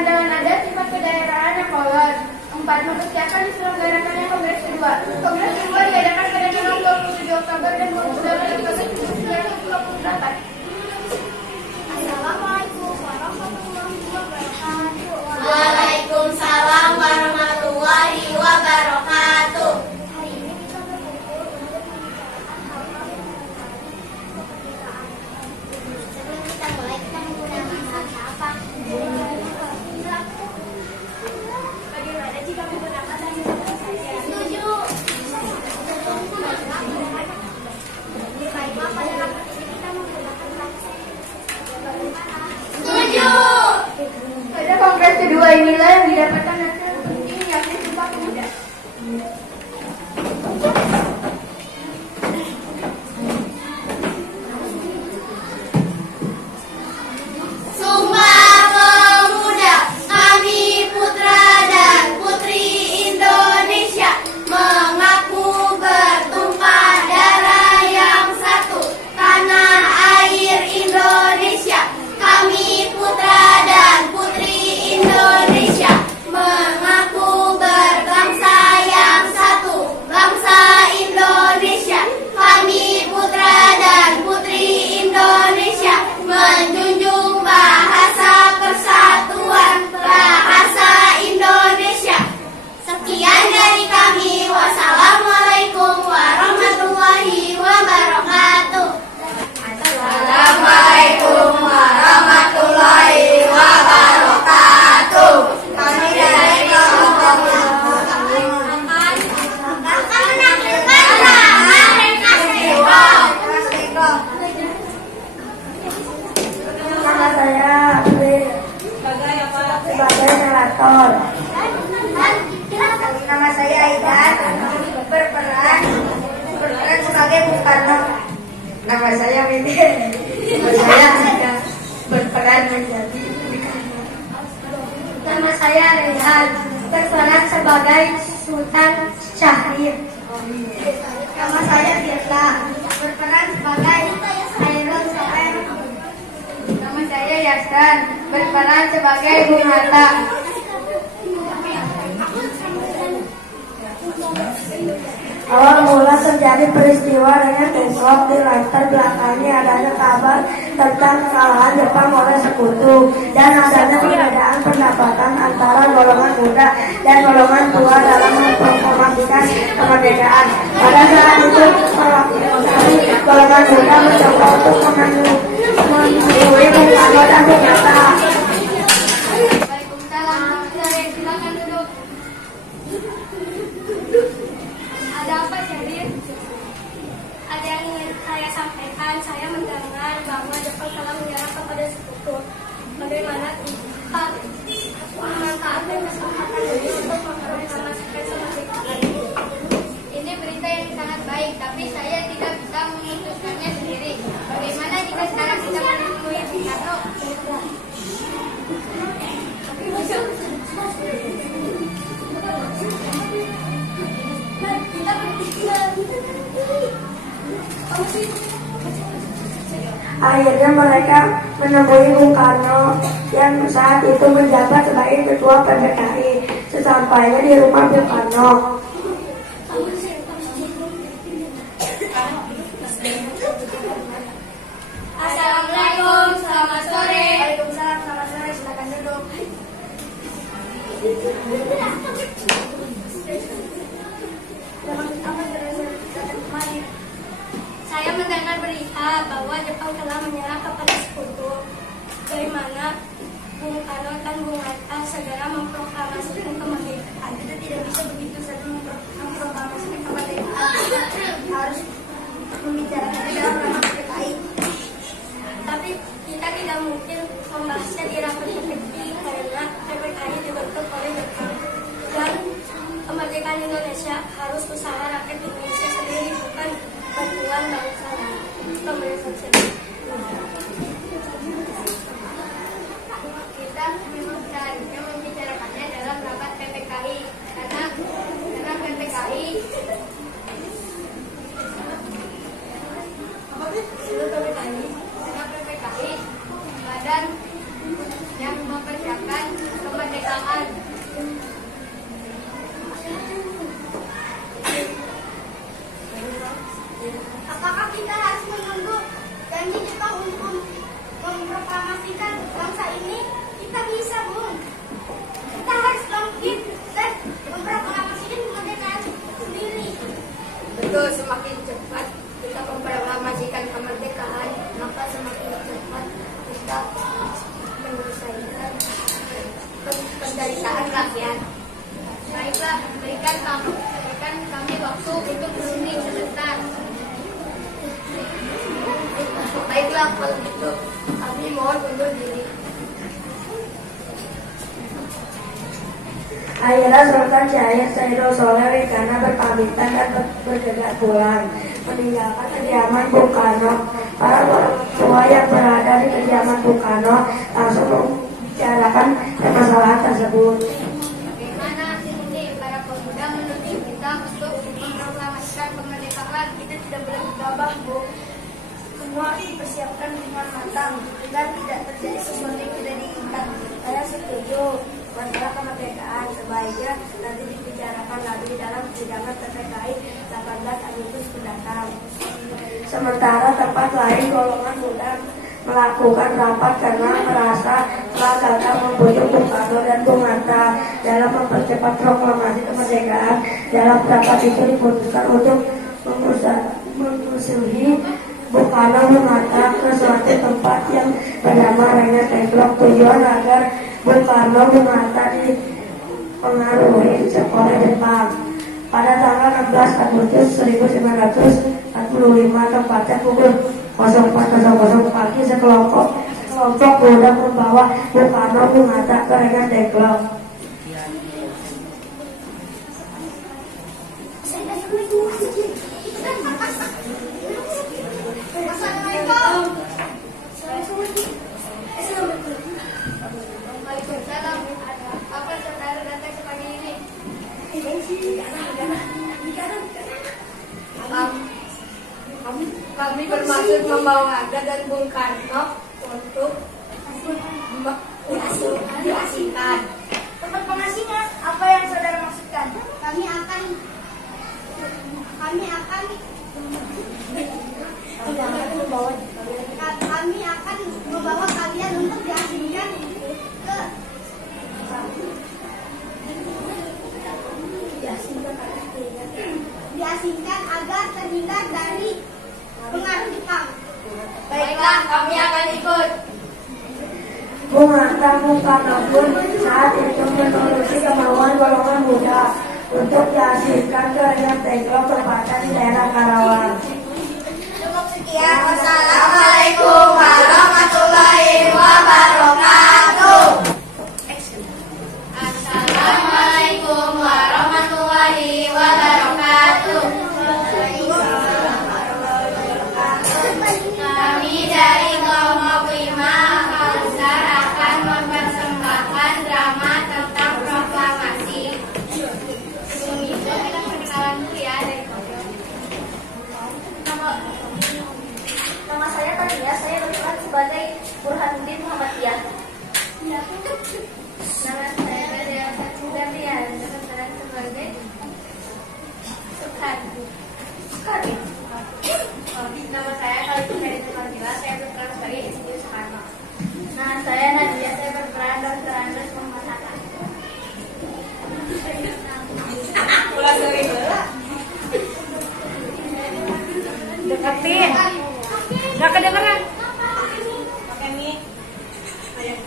pandangan adat sifat kedaerahan yang kolot. 4. Mempersiapkan diselenggarakannya Kongres kedua. Kongres kedua diadakan pada tanggal 27 Oktober dan 28 Oktober 1928. Assalamualaikum warahmatullahi wabarakatuh. Waalaikumsalam warahmatullahi wabarakatuh. Hari ini kita berkumpul untuk membicarakan hal-hal yang mengenai kemerdekaan. Sebelum kita mulai, kita menggunakan bahasa apa? Bagaimana jika menggunakan bahasa Indonesia saja? Setuju. Baiklah, pada rapat ini kita menggunakan bahasa Bagaimana? Setuju. Pada kongres kedua inilah yang didapatkan hasil penting yakni Sumpah Pemuda. Sumpah Pemuda, kami putra dan putri Indonesia mengaku bertumpah darah yang satu, tanah air Indonesia. Kami putra dan putri Indonesia mengaku berbangsa yang satu, bangsa Indonesia. Kami putra dan putri Indonesia menjunjung bahasa persatuan, bahasa Indonesia. Sekian dari kami. Wassalamualaikum warahmatullahi wabarakatuh. Assalamualaikum warahmatullahi wabarakatuh. Kami dari kelompok akan menampilkan Renkas Depok. Nama saya sebagai narator. Nama saya Aidan, berperan sebagai Bung Karno. Nama saya Minden. Saya juga berperan menjadi Nama saya Rehan, berperan sebagai Sultan Syahrir. Nama saya Tirta, berperan sebagai Khairul Soer. Nama saya Yasan, berperan sebagai Bung Hatta. Awal mula terjadi peristiwa dengan Depok, di latar belakangnya adanya kabar tentang kekalahan Jepang oleh Sekutu dan adanya perbedaan pendapatan antara golongan muda dan golongan tua dalam memproklamasikan kemerdekaan. Pada saat itu golongan muda mencoba untuk menemui Bung Karno dan Bung Hatta. Waalaikumsalam. Silakan duduk. Ada apa, Syahrir? Ada yang ingin saya sampaikan. Saya mendengar bahwa Jepang telah menyerang kepada Sekutu. Bagaimana kita memanfaatkan kesempatan ini untuk memproklamasikan kemerdekaan ini? Ini berita yang sangat baik, tapi saya tidak bisa memutuskannya sendiri. Bagaimana jika sekarang kita menemui Bung Karno? Akhirnya mereka menemui Bung Karno yang saat itu menjabat sebagai ketua PPKI. Sesampainya di rumah Bung Karno, Assalamualaikum, selamat sore. Waalaikumsalam, selamat sore, silakan duduk. Saya mendengar berita bahwa Jepang telah menyerang kepada Sekutu. Bagaimana Bung Karno dan Bung Hatta segera memproklamasikan kemerdekaan? Kita tidak bisa begitu saja memproklamasikan kemerdekaan. Harus membicarakan dalam rapat PPKI. Tapi kita tidak mungkin membahasnya di rapat PPKI karena PPKI dibentuk oleh Jepang. Dan kemerdekaan Indonesia harus usaha rakyat Indonesia sendiri, bukan bantuan bangsa pemerintah sendiri. Kita memang seharusnya membicarakannya dalam rapat PPKI karena PPKI badan yang mempersiapkan penderitaan rakyat. Baiklah, berikan kami waktu untuk berunding sebentar. Baiklah, kalau begitu kami mohon undur diri. Akhirnya Sultan Syahrir Saidul Soleh karena berpamitan dan bergegas pulang, meninggalkan kediaman Bung Karno. Para orang tua yang berada di kediaman Bung Karno langsung membicarakan permasalahan tersebut. Bagaimana ini para pemuda menuntut kita untuk memproklamasikan kemerdekaan? Kita tidak boleh gegabah, Bu. Semua dipersiapkan dengan matang dan tidak terjadi sesuatu yang tidak diinginkan. Saya setuju. Masalah kemerdekaan sebaiknya nanti dibicarakan lagi dalam persidangan terkait 18 Agustus mendatang. Sementara tempat lain golongan muda melakukan rapat karena merasa telah gagal membujuk Bung Karno dan Bung Hatta dalam mempercepat proklamasi kemerdekaan. Dalam rapat itu diputuskan untuk memusuhi Bung Karno Bung Hatta ke suatu tempat yang bernama Rengas Dengklok, tujuan agar Bung Karno Bung Hatta dipengaruhi oleh Jepang. Pada tanggal 16 Agustus 1945 tepatnya pukul 04.00 pagi sekelompok pemuda membawa Bung Karno Bung Hatta ke Rengas Dengklok. Kami bermaksud membawa Aga dan Bung Karno untuk diasingkan. Tempat pengasingan, apa yang saudara maksudkan? Kami akan membawa kalian untuk diasingkan agar terhindar dari pengaruh Jepang. Baiklah, kami akan ikut. Bung Hatta Bung Karno pun saat itu menuruti kemauan golongan muda untuk diasingkan ke Rengas Dengklok tepatnya di daerah Karawang. Cukup sekian. Wassalamualaikum warahmatullahi wabarakatuh. Assalamualaikum warahmatullahi wabarakatuh. Kami dari kelompok 5 Al-Azhar akan mempersembahkan drama tentang proklamasi. Sebelum itu kita perkenalan dulu ya dari kelompok. Nama saya Tania, saya berperan sebagai Burhanuddin Muhammadiyah. Nama saya Nadia Gantian, berperan sebagai Soekarno. Nama saya Khalid Ferry Nurmila, saya berperan sebagai Insinyur Soekarno. Nama saya Nadia, saya berperan Dr. Andes Muhammad Hatta. Ulah sering lah. Deketin. Nggak kedengeran. Pakai mic. Udah.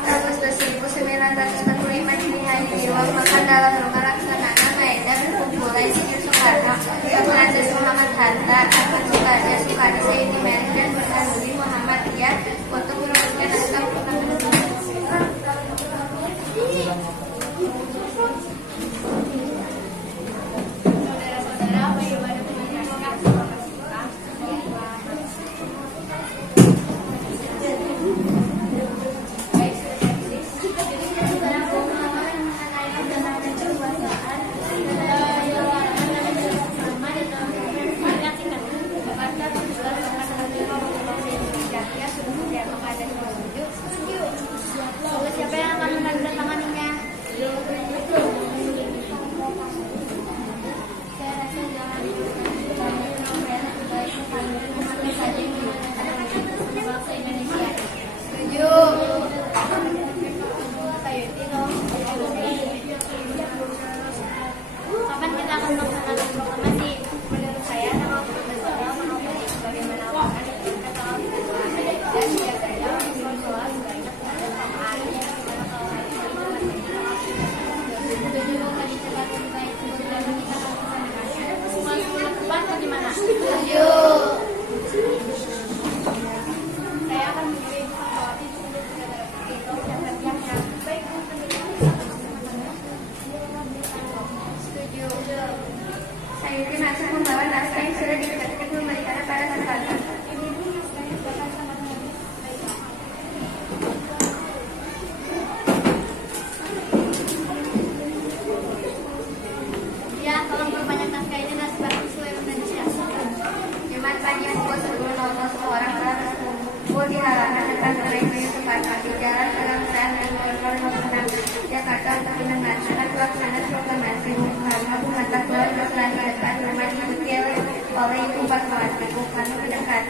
Agustus 1945 dini hari diwakilkan dalam rumah laksanakan Maeda berkumpulkan Insinyur Soekarno, Dr. Andes Muhammad Hatta, Ahmad Sukarno, Sayyidi Melik dan Burhanuddin Muhammadiyah untuk merumuskan naskah proklamasi. Saudara-saudara, bagaimana menyaksikan proklamasi? Siapa yang akan menandatanganinya? Saya rasa jangan bangsa Indonesia.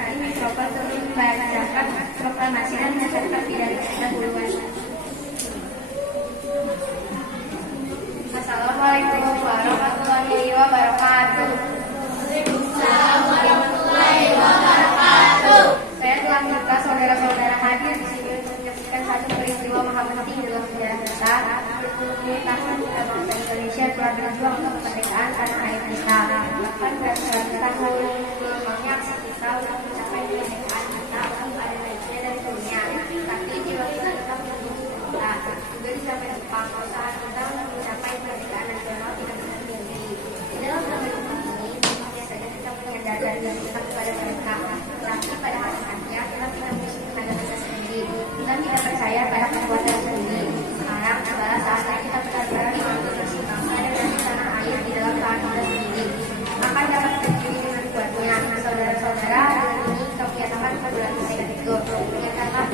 hari mikrofon turun membacakan proklamasi dan mencatat pidato pendahuluan. Assalamualaikum warahmatullahi wabarakatuh. Waalaikumsalam warahmatullahi wabarakatuh. Saya telah minta saudara-saudara hadir di sini untuk menyaksikan satu peristiwa maha penting dalam sejarah kita. 70 tahun kita bangsa Indonesia telah berjuang untuk kemerdekaan tanah air kita. Bahkan berarti tahun memangnya aksi kita untuk mencapai kemerdekaan kita untuk ada baiknya dari dunia. Tapi jiwa kita tetap menunggu kita. Juga dicapai Jepang. Usaha kita untuk mencapai kemerdekaan nasional tidak bisa dihindari. Di dalam perjuangan ini, hanya saja kita menyadarkan diri kita kepada mereka. Tetapi pada hakikatnya kita tidak bisa menghadap kita sendiri. Kita tidak percaya pada kekuatan sendiri. Sekarang adalah saatnya kita benar-benar mampu bersama dan dari tanah air di dalam tangan kita sendiri. Akan dapat berdiri dengan kuatnya. Saudara-saudara, dengan ini kita menyatakan kebetulan kita berikut. Menyatakan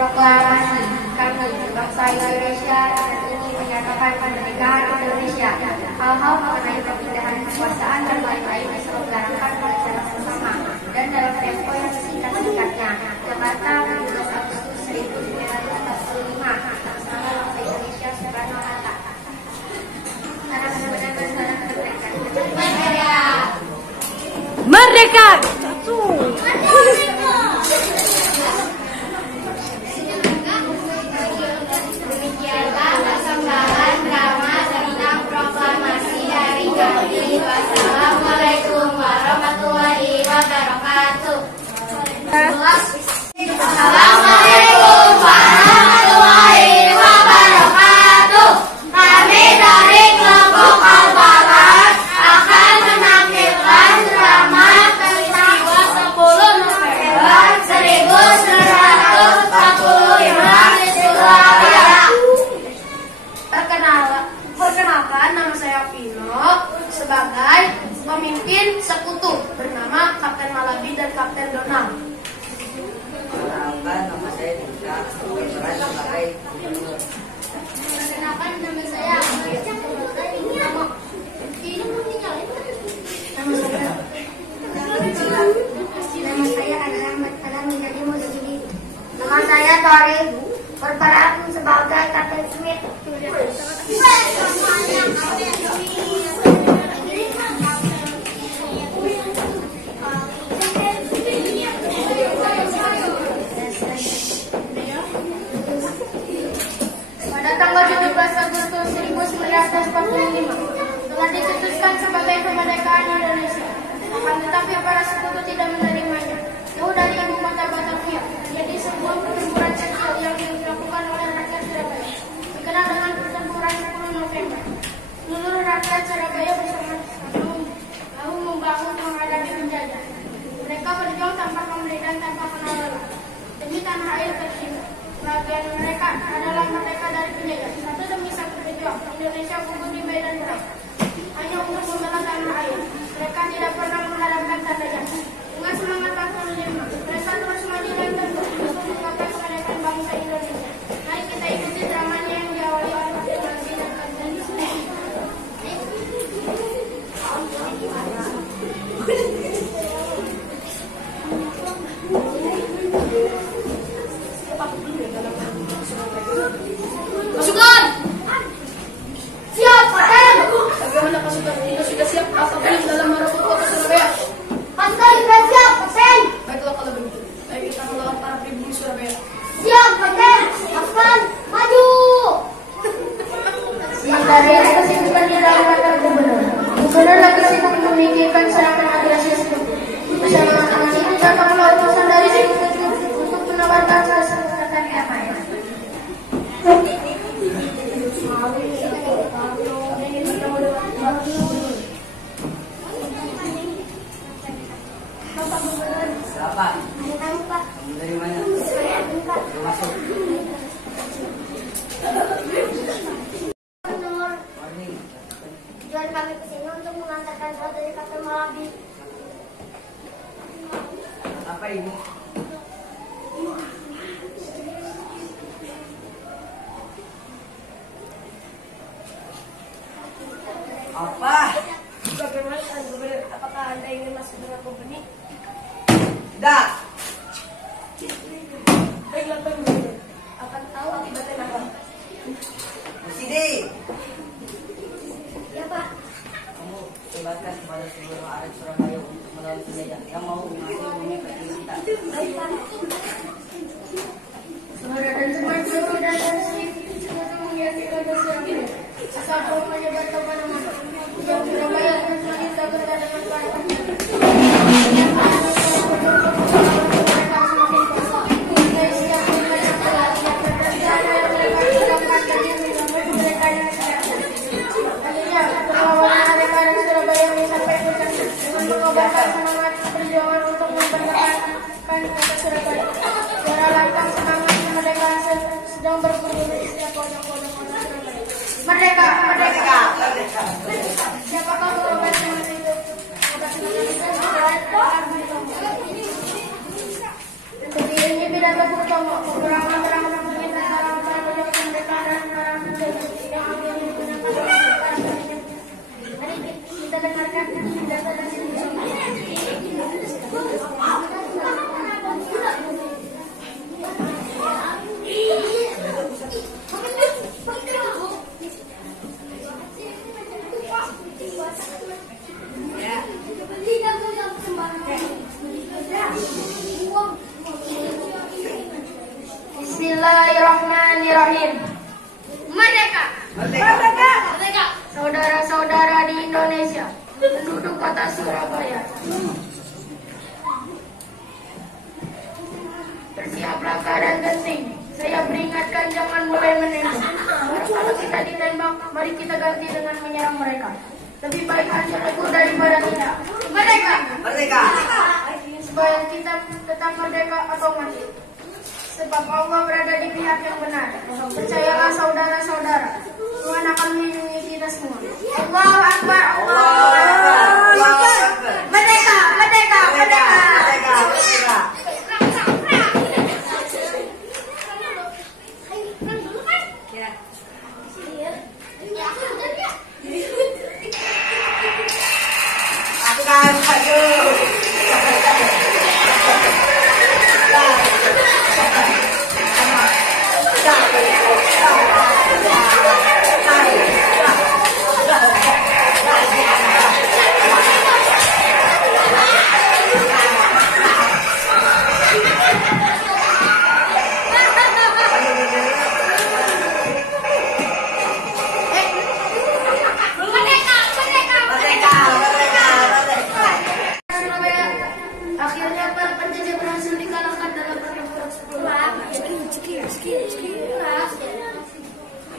proklamasi kami bangsa Indonesia dan ini menyatakan kemerdekaan Indonesia. Hal-hal mengenai perpindahan kekuasaan dan lain-lain diselenggarakan secara bersama dan dalam tempo yang sesingkat-singkatnya. Jakarta, 17 Agustus 1945. Atas nama bangsa Indonesia Soekarno Hatta. Salam benar bersama kemerdekaan. Merdeka! Demikianlah persembahan drama tentang proklamasi dari kami. Wassalamualaikum warahmatullahi wabarakatuh. Assalamualaikum warahmatullahi wabarakatuh. Kami dari kelompok Al-Balat akan menampilkan drama peristiwa 10 November 1945 di Surabaya. Perkenalkan, nama saya Vino sebagai pemimpin sekutu bernama Kapten Malabi dan Kapten Donald. Perkenalkan, nama saya Dika, berperan sebagai gubernur. Perkenalkan, nama saya Nama saya adalah Ahmad menjadi Muzidi. Nama saya Tori, berperan sebagai Kapten Smith. Pada tanggal 17 Agustus 1945 telah dicetuskan sebagai kemerdekaan Indonesia. Akan tetapi para sekutu tidak menerimanya. Jauh dari ibu kota Batavia, jadi sebuah pertempuran kecil yang dilakukan oleh rakyat Surabaya, dikenal dengan pertempuran 10 November. Seluruh rakyat Surabaya bersama-sama lalu membangun menghadapi penjajah. Mereka berjuang tanpa pamrih dan tanpa kenal lelah demi tanah air tercinta. Bagian mereka adalah merdeka dari penjajah. Satu demi satu berjuang, Indonesia gugur di medan perang. Hanya untuk membela tanah air. Mereka tidak pernah mengharapkan tanda jasa. Dengan semangat 45, mereka terus maju dan terus untuk menggapai kemerdekaan bangsa Indonesia. Mari kita ikuti dramanya yang diawali oleh Kapten Malabi dan Kapten Smith. Pasukan! Siap, Kapten! Bagaimana pasukan kita sudah siap atau belum dalam merebut kota Surabaya? Pasukan sudah siap, Kapten! Baiklah kalau begitu, ayo kita melawan para pribumi Surabaya. Siap, Kapten! Pasukan, maju! Sementara itu kesibukan di dalam kantor gubernur. Gubernur lagi sibuk memikirkan serangan agresi sekutu. Bersama teman itu dapat melawan pesan dari sekutu untuk menawarkan kesempatan damai. Bapak Gubernur, Siapa? ada tamu Pak. Kamu dari mana? Saya Pak. Baru masuk. Gubernur, Morning. tujuan kami ke sini untuk mengantarkan surat dari Kapten Malabi. Apa ini? Apa? Bagaimana Tuan Gubernur? Apakah Anda ingin masuk dengan kompeni? yang mau mengaku bumi bagi kita. Saudara dan teman seluruh dan sekutu menyaksikan bersama. Asal kau menyebar kemana-mana. Yang Surabaya dan wanita bergandengan tangan. Mengobarkan semangat perjuangan untuk mempertahankan kota Surabaya. Suara lantang semangat kemerdekaan sedang berbunyi di setiap pojok-pojok kota Surabaya. Merdeka, merdeka, merdeka. Siapakah korban semangat itu? Seperti ini pidato Bung Tomo, peperangan terang berbunyi tentang pojok kemerdekaan dan para penjajah yang akhirnya digunakan oleh para penjajah. Mari kita dengarkan pidato dari Bismillahirrahmanirrahim. Merdeka! Merdeka! Merdeka! Saudara-saudara di Indonesia, penduduk kota Surabaya, bersiaplah keadaan genting. Saya peringatkan jangan mulai menembak. Kalau kita ditembak, mari kita ganti dengan menyerang mereka. Lebih baik hancur lebur daripada tidak. Merdeka! Merdeka! Supaya kita tetap merdeka atau mati. Sebab Allah berada di pihak yang benar. Percayalah saudara-saudara, Tuhan akan melindungi kita semua. Allahu Akbar, Allahu Akbar. Merdeka, merdeka, merdeka.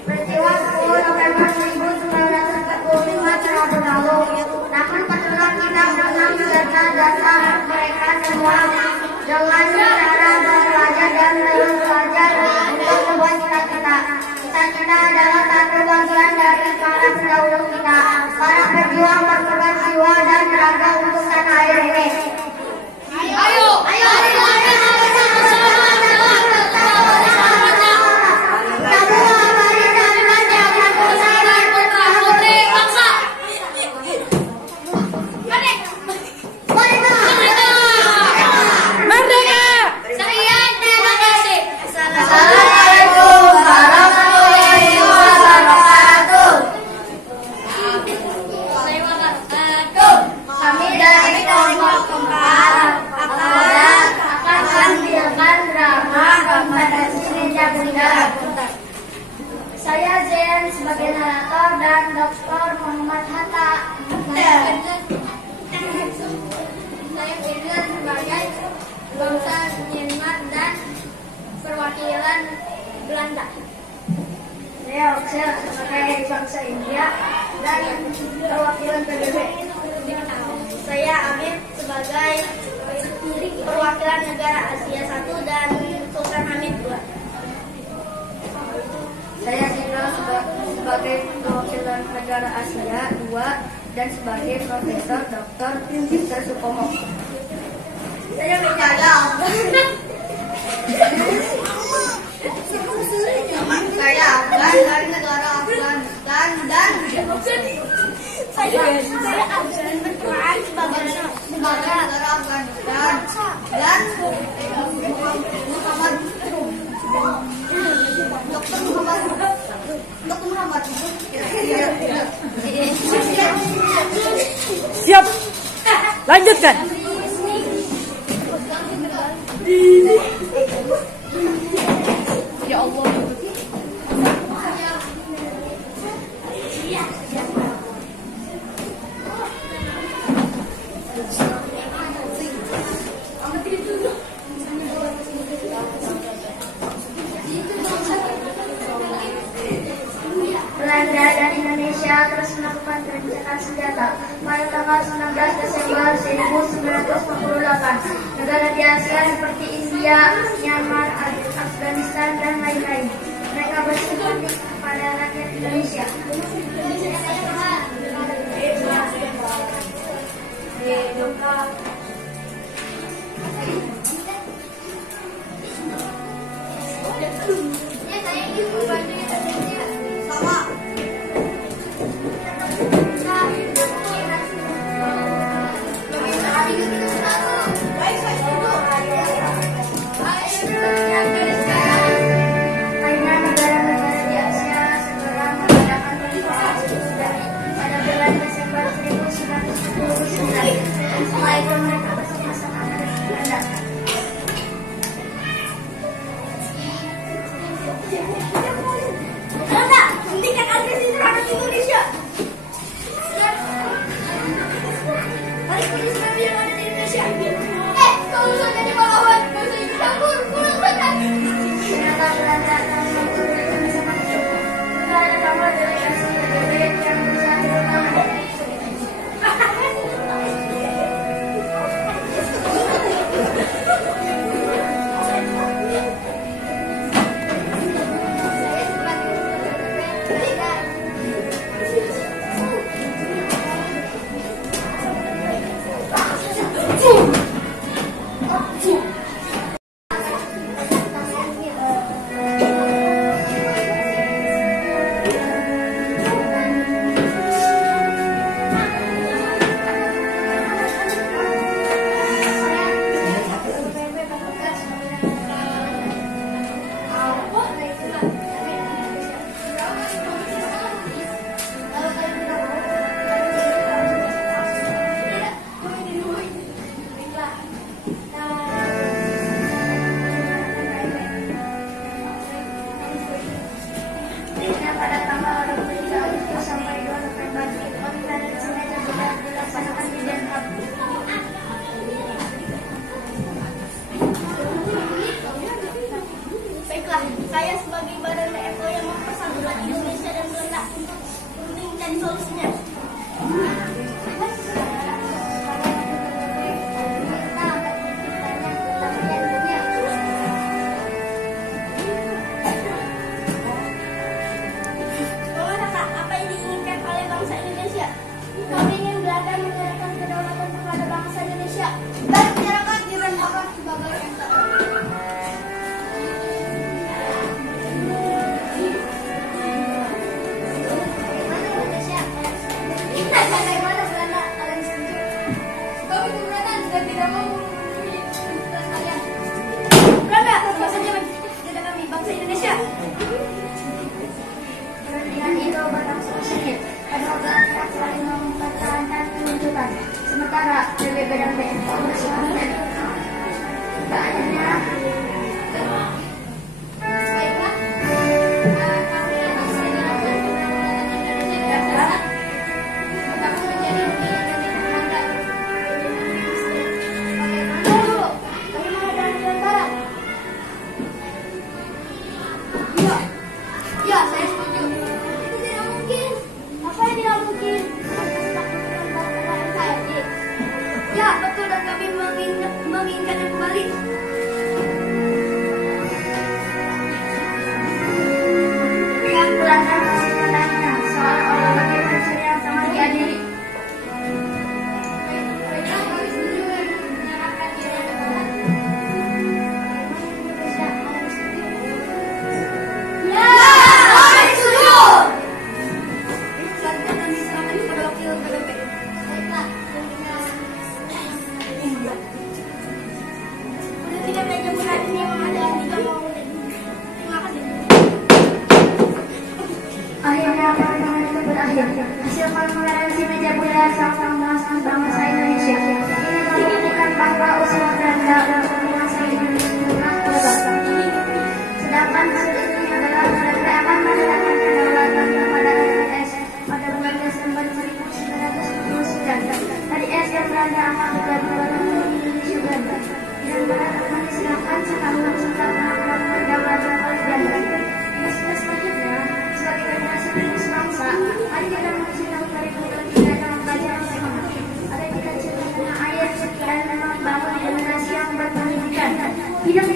Peristiwa 10 November 1945 telah berlalu. Namun petugas kita menang karena dasar mereka semua dengan cara belajar dan terus belajar untuk membuat cita-cita. Cita-cita adalah satu bagian dari para pendahulu kita, para pejuang berkorban jiwa dan tenaga untuk tanah air ini. Ayo, ayo, ayo, ayo. Saya Zen sebagai narator dan Dr. Muhammad Hatta. Saya Firdan sebagai bangsa Myanmar dan perwakilan Belanda. Saya Oksel sebagai bangsa India dan perwakilan PBB. Saya Amir sebagai perwakilan negara Asia 1 dan Sultan Hamid II. Saya Citra sebagai perwakilan negara Asia 2 dan sebagai Profesor Dr. Mr. Supomo. Saya Micaya. Saya Afgan dari negara Afghanistan dan saya Afgan berperan sebagai negara Afghanistan dan Muhammad Dr. Muhammad. Siap. Lanjutkan. Indonesia terus melakukan gencatan senjata. Pada tanggal 19 Desember 1948, negara di Asia seperti India, Myanmar, Afghanistan, dan lain-lain, mereka bersimpati kepada rakyat Indonesia. Karena negara-negara di Asia segera mengadakan konferensi pada bulan Desember 1949. Setelah itu mereka bersama-sama Belanda. Belanda, hentikan agresi terhadap Indonesia. Tarik polis nabi yang ada di Indonesia. Kau usah jadi pahlawan, kau usah ikut campur, pulang saja. Ternyata Belanda akan memperoleh bersama Jepang. Negara bahwa delegasi PBB yang berusaha dilakukan. Pada tanggal 23 Agustus sampai 2 November, konferensi meja bulan dilaksanakan di Den Haag. Baiklah, saya sebagai badan WFO yang mempersatukan Indonesia dan Belanda untuk mencari solusinya. Bagaimana, apa yang diinginkan oleh bangsa Indonesia? Kami ingin Belanda menyerahkan kedaulatan kepada bangsa Indonesia dan menyerahkan Iran Barat sebagai yang bagaimana Belanda akan setuju? Kami keberatan dan tidak mau memenuhi tuntutan kalian. Belanda, tentu saja menjadi kami bangsa Indonesia. Dengan itu berlangsung sengit. Kedua belah pihak saling mempertahankan penunjukan. Sementara PBB dan BNO bersikukuh. Keadaannya Baiklah, kami masih dilakukan Indonesia tetap menjadi dunia dan Belanda. Bagaimana dengan Nusantara? Ya, saya setuju. Itu tidak mungkin. Apa yang tidak mungkin? Ya, betul, dan kami menginginkannya kembali. pihak Belanda masih bertanya soal bagaimana syariat telah diadili. Baiklah, kami setuju menyerahkan diri negara. Indonesia ada setuju. Ya, kami setuju. Selanjutnya kami serahkan kepada wakil PBB. Baiklah, udah tidak meja bulan ini memang ada 3 menit. Terima kasih. Akhirnya pertemuan itu berakhir. Hasil konferensi meja bulan tentang pembahasan bangsa Indonesia ini membuktikan bahwa usaha Belanda untuk menguasai Indonesia memang gagal. Sedangkan hasil ini adalah Belanda akan menyerahkan kedaulatan kepada RRS pada bulan Desember 1949. Dari dan Belanda akan bergabung dalam Indonesia Belanda. Dan Belanda akan diserahkan setahun setelah melakukan kedaulatan oleh Belanda. Selanjutnya, sebagai federasi penerus bangsa, mari kita Tidak